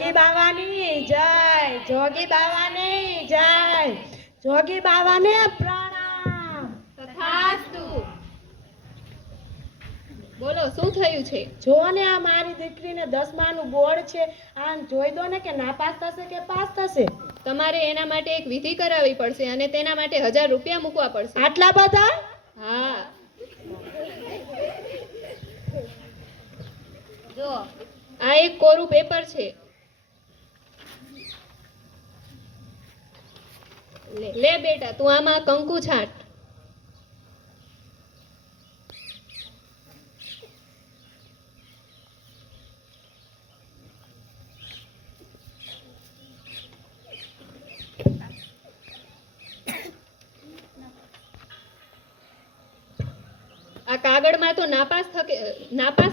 જોગી બાવાની જય, જોગી બાવાની જય, જોગી બાવાને પ્રણામ. તથાસ્તુ. બોલો શું થયું છે? જો ને આ મારી દીકરીને 10માનું બોર્ડ છે, આમ જોઈ દો ને કે નાપાસ થશે કે પાસ થશે. તમારે એના માટે એક વિધિ કરાવવી પડશે અને તેના માટે 1000 રૂપિયા મૂકવા પડશે. આટલા બધા? હા. જો આ એક કોરું પેપર છે. લે બેટા તું આમાં કંકુ છાંટ. આ કાગળમાં તો નાપાસ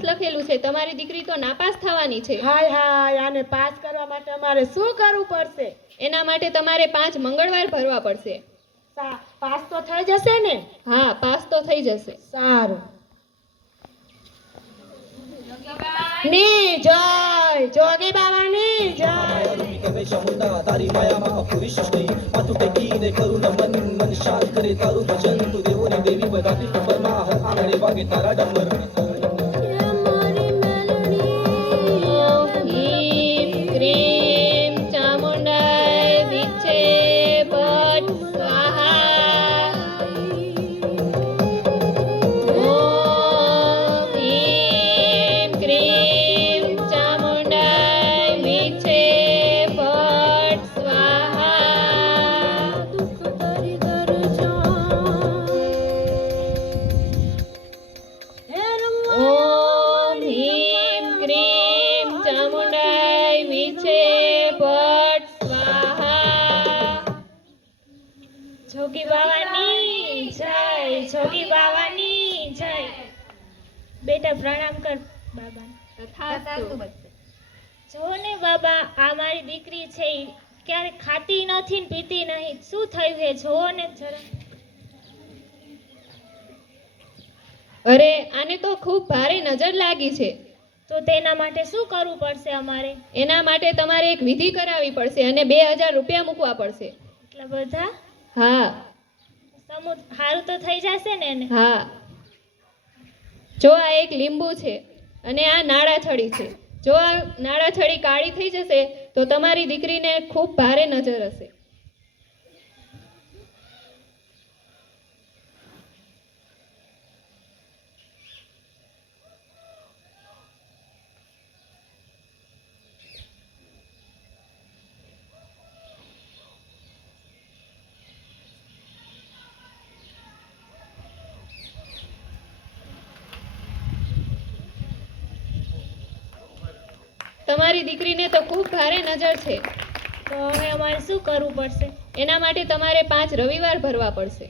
લખેલું છે. તમારી દીકરી તો નાપાસ થવાની છે. હાય હાય, આને પાસ કરવા માટે અમારે શું કરવું પડશે? એના માટે તમારે 5 મંગળવાર ભરવા પડશે. પાસ તો થઈ જશે ને? હા, પાસ તો થઈ જશે. સારું. ની જય, જોગી બાવાની જય. તારી માયામાં અપૂરી સૃષ્ટિ માથું ટેકીને કરું નમન, મન શાંત કરે તારું ભજન. તું દેવોની દેવી બધાથી ખબરમાં હર આંગણે વાગે તારા ડમર. જોગી બાવાની જય, જોગી બાવાની જય. બેટા પ્રણામ કર બાબા. જો ને બાબા, આ મારી દીકરી છે, ક્યારે ખાતી નથી ને પીતી નહીં. શું થયું છે જોવો ને જરા. અરે આને તો ખૂબ ભારે નજર લાગી છે. તો તેના માટે શું કરવું પડશે અમારે? એના માટે તમારે એક વિધિ કરાવવી પડશે અને 2000 રૂપિયા મૂકવા પડશે. એટલા બધા? હા. હારું તો થઈ જશે ને એને? હા. જો આ એક લીંબુ છે અને આ નાળાછડી છે. જો આ નાળાછડી કાળી થઈ જશે તો તમારી દીકરીને ખૂબ ભારે નજર હશે. તમારી દીકરીને તો ખૂબ ભારે નજર છે. તો હવે અમારે શું કરવું પડશે? એના માટે તમારે 5 રવિવાર ભરવા પડશે.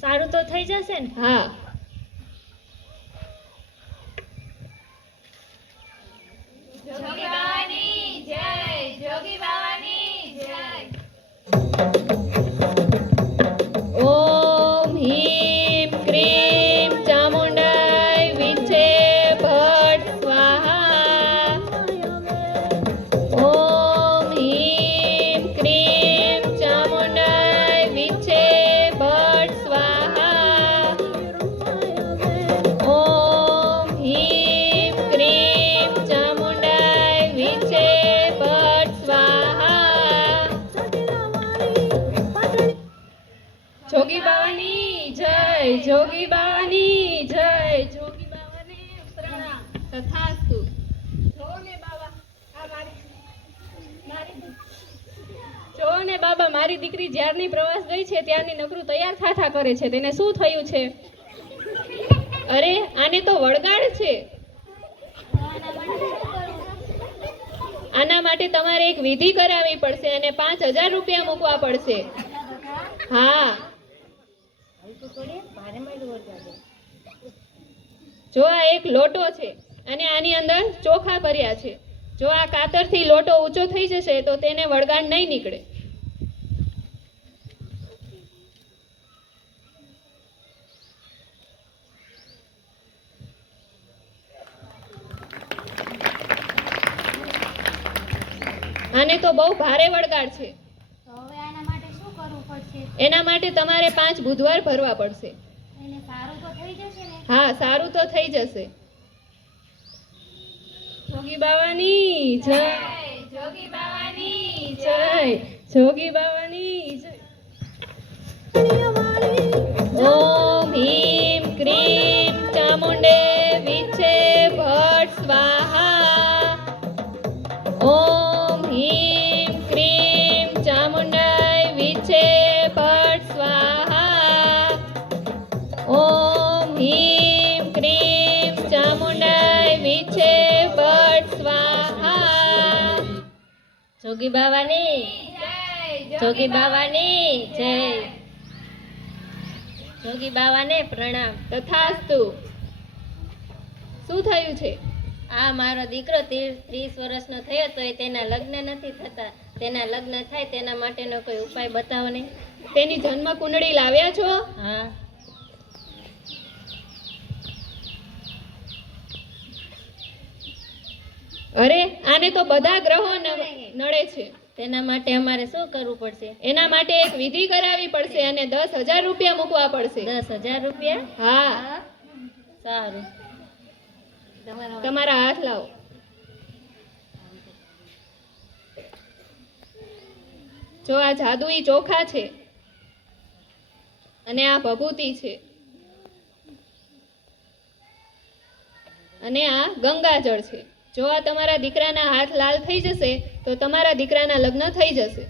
સારું તો થઈ જશે ને? હા. જોગી બાવાની જય, જોગી બાવાની જય. ઓમ હીમ ક્રીમ ચામુંડાય વિછે ભટ્ટ સ્વાહા. ઓમ હીમ ક્રીમ ચામુંડાય વિછે ભટ્ટ સ્વાહા. ઓમ હીમ ક્રીમ ચામુંડાય વિછે ભટ્ટ સ્વાહા. જોગી બાવાની જય, જોગી બાવાની જય, જોગી બાવાને પ્રણામ. તથાસ્તુ. જો ને બાબા, મારી દીકરી જ્યારની પ્રવાસ ગઈ છે ત્યારની નકરું તૈયાર થાઠા કરે છે. તેને શું થયું છે? અરે આને તો વળગાડ છે. આના માટે તમારે એક વિધિ કરાવવી પડશે અને 5000 રૂપિયા મૂકવા પડશે. હા. જો આ એક લોટો છે અને આની અંદર ચોખા ભર્યા છે. જો આ કાતરથી લોટો ઊંચો થઈ જશે તો તેને વળગાડ નહીં નીકળે. આને તો બહુ ભારે વળગાડ છે. તો હવે આના માટે શું કરવું પડશે? એના માટે તમારે 5 બુધવાર ભરવા પડશે. એને સારું તો થઈ જશે ને? હા, સારું તો થઈ જશે. જોગી બાવાની જય, જોગી બાવાની જય જોગી બાવાની જય. ઓમ ह्रीं क्रीं चामुण्डे विचे भट्ट स्वाहा. ओम ह्रीं क्रीं चामुण्डाय विचे भट्ट स्वाहा. ओम ह्रीं क्रीं चामुण्डाय विचे भट्ट स्वाहा. જોગી બાવાની જય, જોગી બાવાની જય. જોગી બાવાને પ્રણામ. તથાસ્તુ. શું થયું છે? આ મારો દીકરો 30 વર્ષનો થયો તો તેના લગ્ન નથી થતા. તેના લગ્ન થાય તેના માટેનો કોઈ ઉપાય બતાવો ને. તેની જન્મ કુંડળી લાવ્યા છો? હા, અરે, આને તો બધા ગ્રહો નડે છે. તેના માટે અમારે શું કરવું પડશે? એના માટે એક વિધિ કરાવવી પડશે અને 10,000 રૂપિયા મૂકવા પડશે. 10,000 રૂપિયા? હા, સારું. તમારા હાથ લાવો. જો આ જાદુઈ ચોખા છે અને આ ભભૂતિ છે અને આ ગંગાજળ છે. જો આ તમારા દીકરાના હાથ લાલ થઈ જશે તો તમારા દીકરાના લગ્ન થઈ જશે.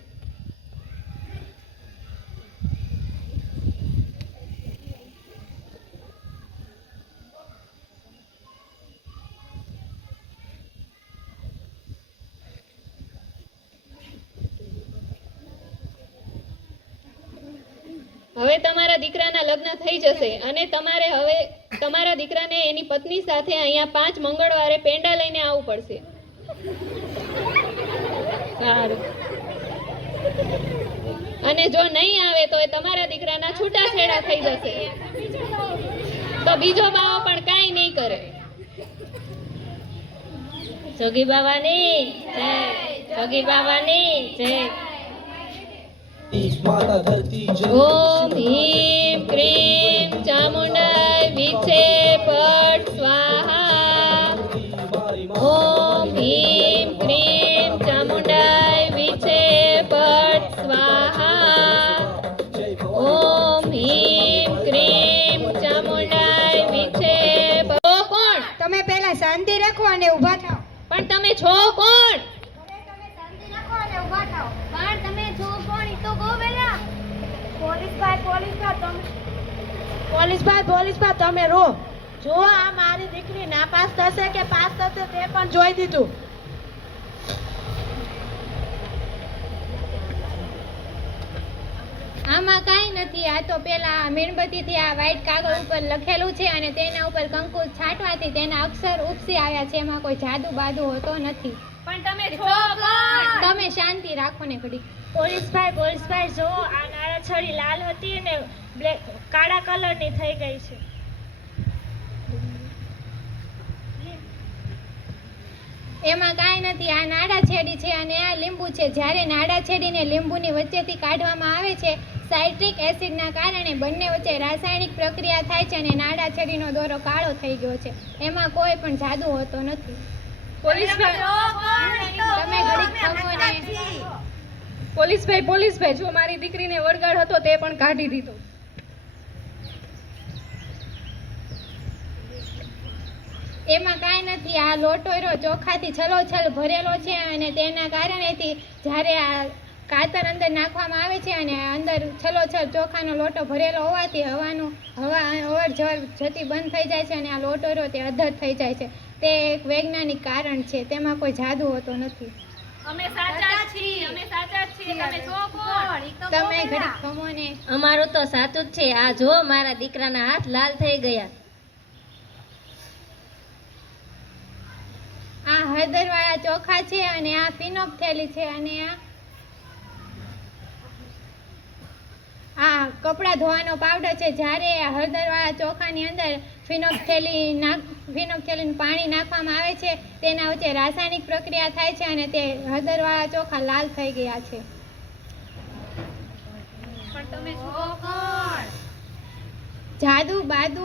હવે તમારા દીકરાના લગ્ન થઈ જશે અને તમારે હવે તમારા દીકરાને એની પત્ની સાથે અહીંયા 5 મંગળવારે પેંડા લઈને આવવું પડશે. સારું. અને જો નહીં આવે તો એ તમારા દીકરાના છૂટાછેડા થઈ જશે. તો બીજો બાવો પણ કાંઈ નહીં કરે. જોગી બાવાની જય, જોગી બાવાની જય. माता धरती जल ओम ह्रीं क्रीं चामुण्डाय विचे भट्ट स्वाहा. ओम ह्रीं क्रीं चामुण्डाय विचे भट्ट स्वाहा. ओम ह्रीं क्रीं ચામુંડાય વિશે. તો કોણ? તમે પહેલા શાંતિ રાખો અને ઊભા થાઓ. પણ તમે છો કોણ? તમે શાંતિ રાખો અને ઊભા થાઓ. પણ તમે છો કોણ ઈ તો કહો પહેલા. પોલીસભાઈ તમે રો. જો આ મારી દીકરી નાપાસ થશે કે પાસ થશે તે પણ જોઈ દીધું. આમાં કાંઈ નથી. આ તો પેલા મીણબત્તીથી આ વ્હાઈટ કાગળ ઉપર લખેલું છે અને તેના ઉપર કંકુ છાંટવાથી તેના અક્ષર ઉપસી આવ્યા છે. એમાં કોઈ જાદુ બાદુ હોતો નથી. પણ તમે છો કોણ? તમે શાંતિ રાખો ને ઘડી. પોલીસભાઈ જો આ નાળાછડી લાલ હતી અને બ્લેક કાળા કલરની થઈ ગઈ છે. એમાં કાંઈ નથી. આ નાડા છેડી છે અને આ લીંબુ છે. જ્યારે નાડા છેડીને લીંબુની વચ્ચેથી કાઢવામાં આવે છે સાઇટ્રિક એસિડના કારણે બંને વચ્ચે રાસાયણિક પ્રક્રિયા થાય છે અને નાડા છેડીનો દોરો કાળો થઈ ગયો છે. એમાં કોઈ પણ જાદુ હોતો નથી. તમે ઘડીક ખમો ને. પોલીસભાઈ જો મારી દીકરીને વળગાડ હતો તે પણ કાઢી દીધો. એમાં કાંઈ નથી. આ લોટો રહ્યો ચોખાથી છલોછલ ભરેલો છે અને તેના કારણેથી જ્યારે આ કાતર અંદર નાખવામાં આવે છે અને અંદર છલોછલ ચોખાનો લોટો ભરેલો હોવાથી હવા અવર જવર જતી બંધ થઈ જાય છે અને આ લોટો રહ્યો તે અધર થઈ જાય છે. તે એક વૈજ્ઞાનિક કારણ છે. તેમાં કોઈ જાદુ હોતો નથી. અમે સાચા છીએ. તમે છો કોણ? ઈ તો કહો તમે ઘડીક પહેલા. ખમો ને. અમારું તો સાચું જ છે. આ જો મારા દીકરાના હાથ લાલ થઈ ગયા. આ હળદરવાળા ચોખા છે અને આ ફિનોપ થેલી છે અને આ કપડાં ધોવાનો પાવડર છે. જ્યારે હળદરવાળા ચોખાની અંદર ફિનોક્થેલિન પાણી નાખવામાં આવે છે, તેના વચ્ચે રાસાયણિક પ્રક્રિયા થાય છે અને તે હળદરવાળા ચોખા લાલ થઈ ગયા છે. જાદુ બાદુ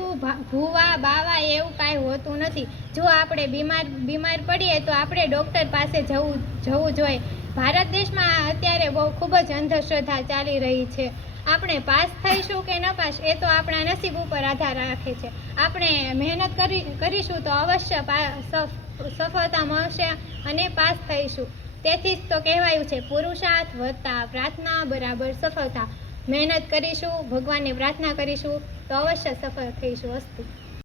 ભૂવા બાવા એવું કાંઈ હોતું નથી. જો આપણે બીમાર પડીએ તો આપણે ડૉક્ટર પાસે જવું જોઈએ. ભારત દેશમાં અત્યારે ખૂબ જ અંધશ્રદ્ધા ચાલી રહી છે. આપણે પાસ થઈશું કે ન પાસ એ તો આપણા નસીબ ઉપર આધાર રાખે છે. આપણે મહેનત કરીશું તો અવશ્ય સફળતા મળશે અને પાસ થઈશું. તેથી જ તો કહેવાયું છે, પુરુષાર્થ વત્તા પ્રાર્થના બરાબર સફળતા. મહેનત કરીશું, ભગવાનને પ્રાર્થના કરીશું તો અવશ્ય સફળ થઈશું. અસ્તુ.